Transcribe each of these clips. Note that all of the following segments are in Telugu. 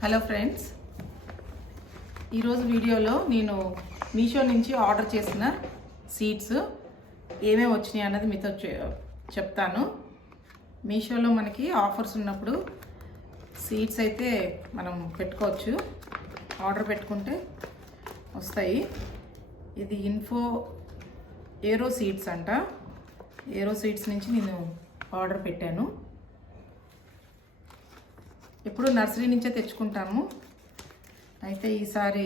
హలో ఫ్రెండ్స్, ఈరోజు వీడియోలో నేను మీషో నుంచి ఆర్డర్ చేసిన సీడ్స్ ఏమేమి వచ్చినాయి అన్నది మీతో చెప్తాను. మీషోలో మనకి ఆఫర్స్ ఉన్నప్పుడు సీడ్స్ అయితే మనం పెట్టుకోవచ్చు, ఆర్డర్ పెట్టుకుంటే వస్తాయి. ఇది ఏరో సీడ్స్ అంట. ఏరో సీడ్స్ నుంచి నేను ఆర్డర్ పెట్టాను. ఎప్పుడు నర్సరీ నుంచే తెచ్చుకుంటాము. అయితే ఈసారి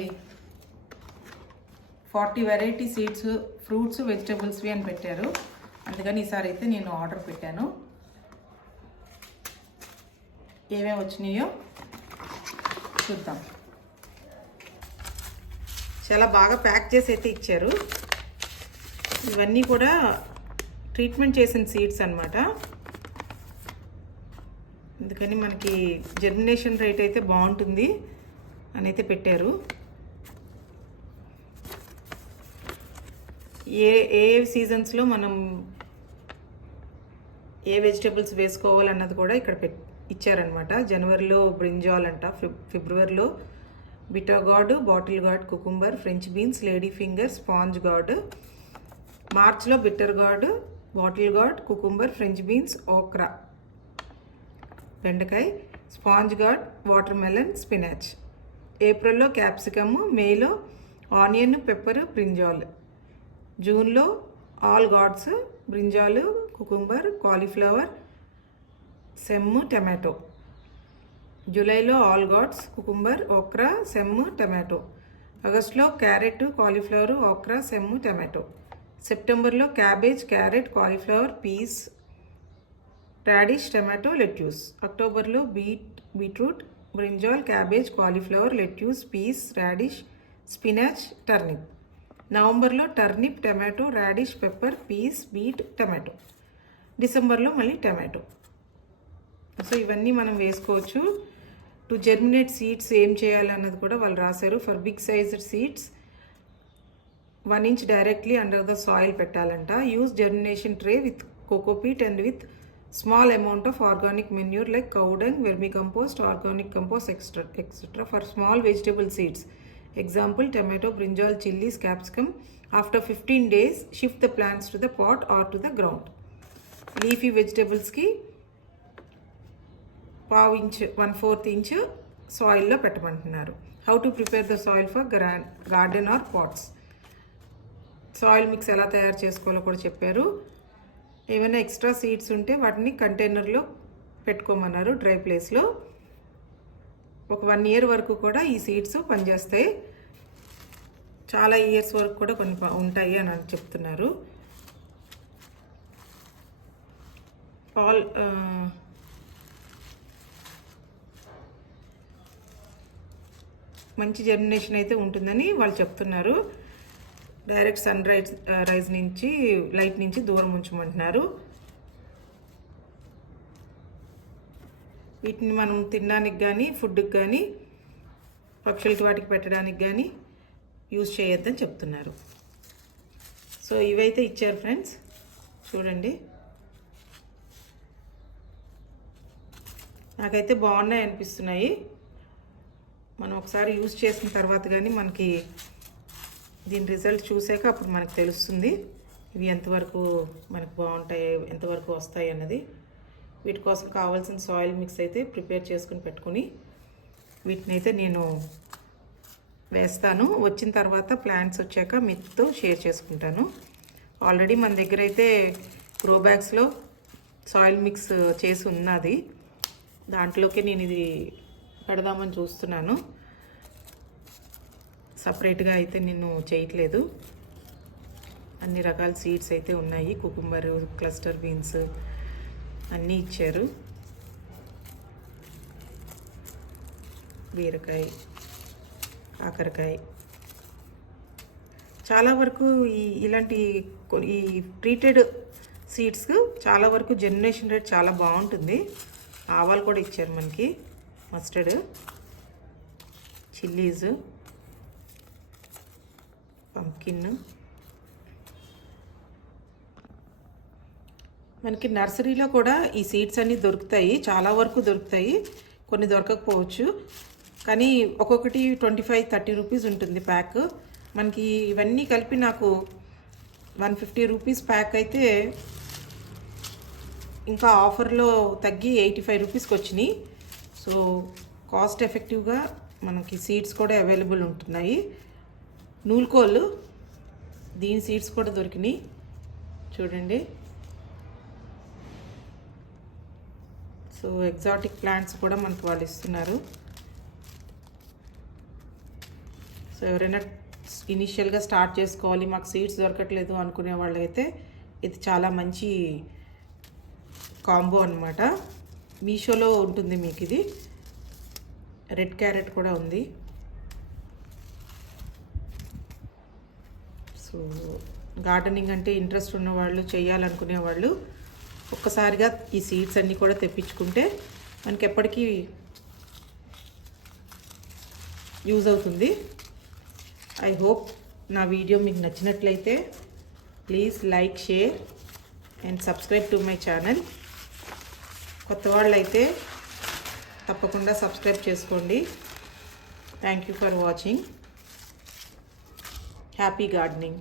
40 వెరైటీ సీడ్స్, ఫ్రూట్స్, వెజిటబుల్స్వి అని పెట్టారు. అందుకని ఈసారి అయితే నేను ఆర్డర్ పెట్టాను. ఏమేమి వచ్చినాయో చూద్దాం. చాలా బాగా ప్యాక్ చేసి అయితే ఇచ్చారు. ఇవన్నీ కూడా ట్రీట్మెంట్ చేసిన సీడ్స్ అన్నమాట. అందుకని మనకి జర్మినేషన్ రేట్ అయితే బాగుంటుంది అని అయితే పెట్టారు. ఏ సీజన్స్లో మనం ఏ వెజిటబుల్స్ వేసుకోవాలన్నది కూడా ఇక్కడ ఇచ్చారనమాట. జనవరిలో బ్రింజాల్ అంట, ఫిబ్రవరిలో bitter gourd, bottle gourd, cucumber, French beans, lady finger, sponge gourd, మార్చ్లో bitter gourd, bottle gourd, cucumber, French beans, okra, బెండకాయ, sponge gourd, watermelon, spinach. ఏప్రిల్లో క్యాప్సికమ్, మేలో ఆనియన్, పెప్పర్, బ్రింజాల్. జూన్లో all gourds, brinjal, cucumber, cauliflower, సెమ్, టమాటో. జూలైలో ఆల్ గార్డ్స్, కుకుంబర్, ఓక్రా, సెమ్, టమాటో. ఆగస్టులో క్యారెట్, కాలీఫ్లవర్, ఓక్రా, సెమ్, టమాటో. సెప్టెంబర్లో cabbage, carrot, cauliflower, peas, radish, tomato, lettuce. అక్టోబర్లో beetroot, brinjal, cabbage, cauliflower, lettuce, peas, radish, spinach, turnip. నవంబర్లో turnip, tomato, radish, pepper, peas, beet, tomato. డిసెంబర్లో మళ్ళీ టమాటో. సో ఇవన్నీ మనం వేసుకోవచ్చు. టు జెర్మినేట్ సీడ్స్ ఏం చేయాలన్నది కూడా వాళ్ళు రాశారు. For big sized seeds 1 inch directly under the soil పెట్టాలంట. Use germination tray with cocopeat and with small amount of organic manure like cow dung, vermicompost, organic compost, etc. for small vegetable seeds. Example, tomato, brinjal, chilies, capsicum. After 15 days, shift the plants to the pot or to the ground. Leafy vegetables ki 1/2 inch, 1/4 inch soil lo pettamantunnaru. How to prepare the soil for garden or pots. Soil mix ela tayaru cheskolo kuda chepparu. ఏమైనా ఎక్స్ట్రా సీడ్స్ ఉంటే వాటిని కంటైనర్లో పెట్టుకోమన్నారు, డ్రై ప్లేస్లో. ఒక 1 year వరకు కూడా ఈ సీడ్స్ పనిచేస్తాయి. చాలా ఇయర్స్ వరకు కూడా కొన్ని ఉంటాయి అని చెప్తున్నారు. మంచి జర్మినేషన్ అయితే ఉంటుందని వాళ్ళు చెప్తున్నారు. డైరెక్ట్ సన్ రైజ్ నుంచి, లైట్ నుంచి దూరం ఉంచమంటున్నారు. వీటిని మనం తినడానికి కానీ, ఫుడ్కి కానీ, పక్షులకి వాటికి పెట్టడానికి కానీ యూజ్ చేయొద్దని చెప్తున్నారు. సో ఇవైతే ఇచ్చారు ఫ్రెండ్స్, చూడండి. నాకైతే బాగున్నాయి అనిపిస్తున్నాయి. మనం ఒకసారి యూజ్ చేసిన తర్వాత కానీ మనకి దీని రిజల్ట్ చూసాక అప్పుడు మనకు తెలుస్తుంది ఇవి ఎంతవరకు మనకు బాగుంటాయి, ఎంతవరకు వస్తాయి అన్నది. వీటి కోసం కావాల్సిన సాయిల్ మిక్స్ అయితే ప్రిపేర్ చేసుకుని పెట్టుకుని వీటిని అయితే నేను వేస్తాను. వచ్చిన తర్వాత ప్లాంట్స్ వచ్చాక మీతో షేర్ చేసుకుంటాను. ఆల్రెడీ మన దగ్గర అయితే గ్రో బ్యాగ్స్లో సాయిల్ మిక్స్ చేసి ఉన్నది. దాంట్లోకి నేను ఇది పెడదామని చూస్తున్నాను. సపరేట్గా అయితే నేను చేయట్లేదు. అన్ని రకాల సీడ్స్ అయితే ఉన్నాయి. కుకుంబర్, క్లస్టర్ బీన్స్ అన్నీ ఇచ్చారు. బీరకాయ, కాకరకాయ. చాలా వరకు ఇలాంటి ఈ ట్రీటెడ్ సీడ్స్ చాలా వరకు జర్మినేషన్ రేట్ చాలా బాగుంటుంది. ఆవాలు కూడా ఇచ్చారు మనకి, మస్టర్డ్, చిల్లీస్, పంకిన్. మనకి నర్సరీలో కూడా ఈ సీడ్స్ అన్నీ దొరుకుతాయి, చాలా వరకు దొరుకుతాయి, కొన్ని దొరకకపోవచ్చు. కానీ ఒక్కొక్కటి 25-30 రూపీస్ ఉంటుంది ప్యాక్. మనకి ఇవన్నీ కలిపి నాకు 150 రూపీస్ ప్యాక్ అయితే ఇంకా ఆఫర్లో తగ్గి 85 రూపీస్కి వచ్చినాయి. సో కాస్ట్ ఎఫెక్టివ్గా మనకి సీడ్స్ కూడా అవైలబుల్ ఉంటున్నాయి. నూలుకోళ్ళు దీని సీడ్స్ కూడా దొరికినాయి చూడండి. సో ఎగ్జాటిక్ ప్లాంట్స్ కూడా మనకు వాళ్ళు ఇస్తున్నారు. సో ఎవరైనా ఇనిషియల్గా స్టార్ట్ చేసుకోవాలి, మాకు సీడ్స్ దొరకట్లేదు అనుకునే వాళ్ళైతే ఇది చాలా మంచి కాంబో అనమాట. మీషోలో ఉంటుంది మీకు ఇది. రెడ్ క్యారెట్ కూడా ఉంది. సో గార్డెనింగ్ అంటే ఇంట్రెస్ట్ ఉన్నవాళ్ళు, చేయాలనుకునే వాళ్ళు ఒక్కసారిగా ఈ సీడ్స్ అన్నీ కూడా తెప్పించుకుంటే మనకి ఎప్పటికీ యూజ్ అవుతుంది. ఐ హోప్ నా వీడియో మీకు నచ్చినట్లయితే please like, share and subscribe to my channel. కొత్త వాళ్ళైతే తప్పకుండా సబ్స్క్రైబ్ చేసుకోండి. Thank you for watching. Happy gardening.